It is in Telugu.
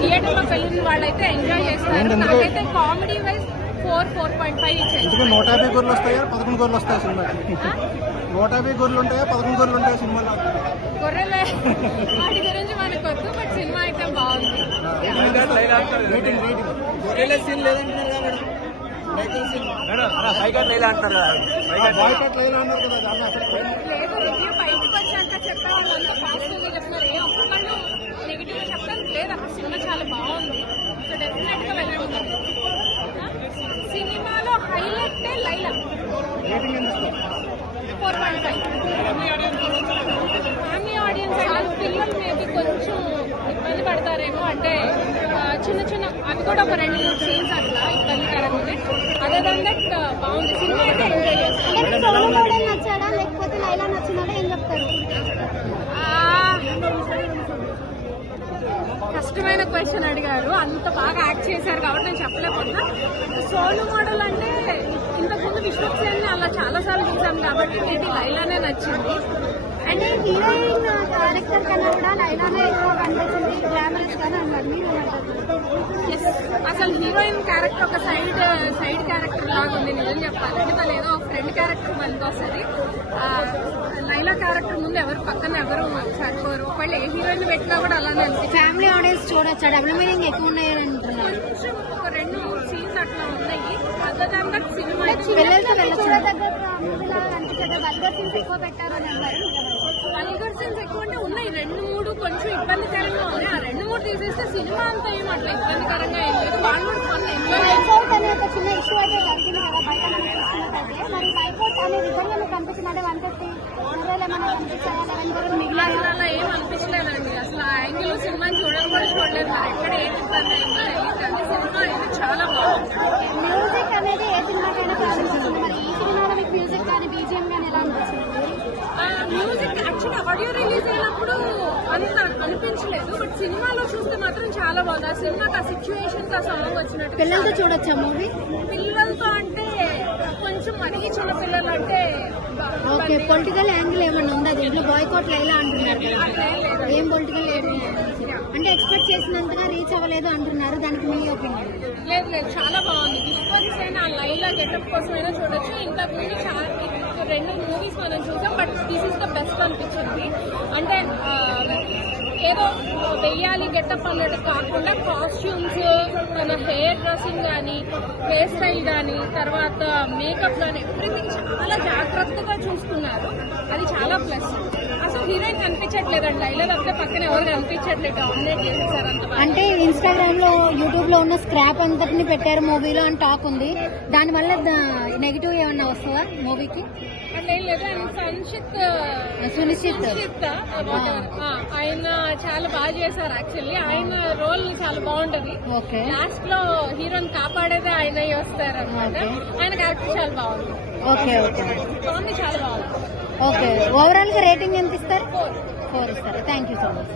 థియేటర్ లోకి వెళ్ళిన వాళ్ళైతే ఎంజాయ్ చేస్తారు. నాకైతే కామెడీ వైజ్ 4.5 ఇచ్చారు. 150 గొర్రెలు వస్తాయా 11 గొర్రెలు వస్తాయి సినిమా? 150 గొర్రెలు ఉంటాయా 11 గొర్రెలు ఉంటాయా సినిమాలో? గొర్రెలే వాటి గురించి మనకు వద్దు, బట్ సినిమా అయితే బాగుంది. లేదు, రివ్యూ బయటకు వచ్చాక చెప్పే వాళ్ళంతా పాజిటివ్గా చెప్తున్నారు. ఏ ఒక్కళ్ళు నెగిటివ్ చెప్పడానికి లేదు. అక్కడ సినిమా చాలా బాగుంది. సో డెఫినెట్ గా వెళ్ళండి. సినిమాలో హైలైట్ లైలా 4.5. ఫ్యామిలీ ఆడియన్స్ కాదు, పిల్లలు మేబీ కొంచెం ఇబ్బంది పడతారేమో. అంటే చిన్న చిన్న అవి కూడా ఒక 2-3 సీన్స్ అట్లా ఇబ్బందికరంగా ఉంది. అదే దాని బాగుంది సినిమా అయితే ఎంజాయ్ చేస్తాను. కష్టమైన క్వశ్చన్ అడిగారు. అంత బాగా యాక్ట్ చేశారు కాబట్టి నేను చెప్పలేకపోతున్నా. సోను మోడల్ అంటే ఇంతకుముందు విష్ణుప్రియని అలా చాలా సార్లు చూసాం కాబట్టి మేబీ లైలానే నచ్చింది. అంటే హీరోయిన్ క్యారెక్టర్ కన్నా కూడా లైలానే ఎక్కువ కనిపించింది, గ్లామరస్ గానే అన్నారు. అసలు హీరోయిన్ క్యారెక్టర్ ఒక సైడ్ క్యారెక్టర్ లాగా ఉంది నిజం చెప్పాలంటే. తను ఏదో ఫ్రెండ్ క్యారెక్టర్ మనకి వస్తుంది. లైలా క్యారెక్టర్ ముందు ఎవరు పక్కన ఎవరు సరిపోరు. ఒకళ్ళు ఏ హీరోయిన్ పెట్టినా కూడా అలానే అనిపిస్తుంది. ఫ్యామిలీ ఆడియన్స్ చూడొచ్చా? డబుల్ మీనింగ్ ఎక్కువ ఉన్నాయని అంటున్నారు. కొంచెం ఒక 2-3 సీన్స్ అట్లా ఉన్నాయి. అదే దాంట్లో సినిమా పిల్లలతో వల్గర్ సీన్స్ ఎక్కువ పెట్టారు అని అన్నారు. వల్గర్ సీన్స్ ఎక్కువ అంటే ఉన్నాయి 2-3 కొంచెం ఇబ్బందికరంగా ఉన్నాయి. ఆ 2-3 తీసేస్తే సినిమా అంతా ఏం అట్లా ఇబ్బందికరంగా ఏం లేదు. వాళ్ళు కూడా కొన్ని ఎంజాయ్ బైకౌట్ అనే ఒక చిన్న ఇష్యూ అయితే జరిగింది కదా బయట మనం చూస్తున్నట్టయితే. మరి బైకౌట్ అనే విధంగా మీకు కనిపించిందంటే 150 ఏమైనా కనిపించాయా? 11 గొర్రెలు మిగిలిన అలా ఏం అనిపించలేదండి. అసలు ఆ యాంగిల్ సినిమాని చూడడం కూడా చూడలేదు. మరి ఎక్కడ ఏం ఇబ్బంది అయిందో తెలియదు. సినిమా అయితే చాలా బాగుంది. మ్యూజిక్ అనేది ఏ సినిమాకైనా ప్రారంభిస్తుంది. మరి ఈ సినిమాలో మీకు మ్యూజిక్ కానీ బీజిఎం కానీ ఎలా అనిపించింది? మ్యూజిక్ యాక్చువల్లీ ఆడియో రిలీజ్ అయినప్పుడు అంత అనిపించలేదు, బట్ సినిమాలో చూస్తే మాత్రం చాలా బాగుంది. ఆ సినిమాకి ఆ సిచ్యువేషన్ ఆ సాంగ్ వచ్చినట్టు. పిల్లలతో చూడొచ్చా మూవీ? పిల్లలతో అంటే కొంచెం మరీ చిన్న పిల్లలు అంటే ఓకే. పొలిటికల్ యాంగిల్ ఏమన్నా ఉందా దీంట్లో? బాయ్కాట్ లైలా అంటున్నారు కదా, ఏం పొలిటికల్ అంటే ఎక్స్పెక్ట్ చేసినంతగా రీచ్ అవ్వలేదు అంటున్నారు. దానికి మీ ఒపీనియన్? లేదు లేదు, చాలా బాగుంది. విశ్వస్ అయినా లైలా గెటప్ కోసమైనా చూడొచ్చు. ఇంతకు ముందు చాలా 2 మూవీస్ మనం చూసాం, but this is the best అనిపించింది. అంటే ఏదో వెయ్యాలి గెటప్ అన్నట్టు కాకుండా కాస్ట్యూమ్స్, తన హెయిర్ డ్రెస్సింగ్ కానీ, హెయిర్ స్టైల్ కానీ, తర్వాత మేకప్ కానీ ఎవ్రీథింగ్ చాలా జాగ్రత్తగా చూసుకున్నారు. అది చాలా ప్లస్. అసలు హీరోయిన్ కనిపించట్లేదండి. లైలా తప్పితే పక్కన ఎవరు కనిపించట్లేదు. డామినేట్ చేసేసారు అంత. అంటే ఇన్స్టాగ్రామ్ లో యూట్యూబ్ లో ఉన్న స్క్రాప్ అంతటిని పెట్టారు మూవీలో అని టాక్ ఉంది. దానివల్ల నెగిటివ్ ఏమన్నా వస్తుందా మూవీకి? అట్లా ఏం లేదు. సునిశ్చిత్ ఆయన చాలా బాగా చేశారు. యాక్చువల్లీ ఆయన రోల్ చాలా బాగుంటది. లాస్ట్ లో హీరోని కాపాడేదే ఆయన వస్తారు అనమాట. ఆయన క్యారెక్టర్ చాలా బాగుంది. బాగుంది, చాలా బాగుంది. ఓకే, ఓవరాల్ గా రేటింగ్ ఎంత ఇస్తారు? 4 ఇస్తారు. Thank you so much.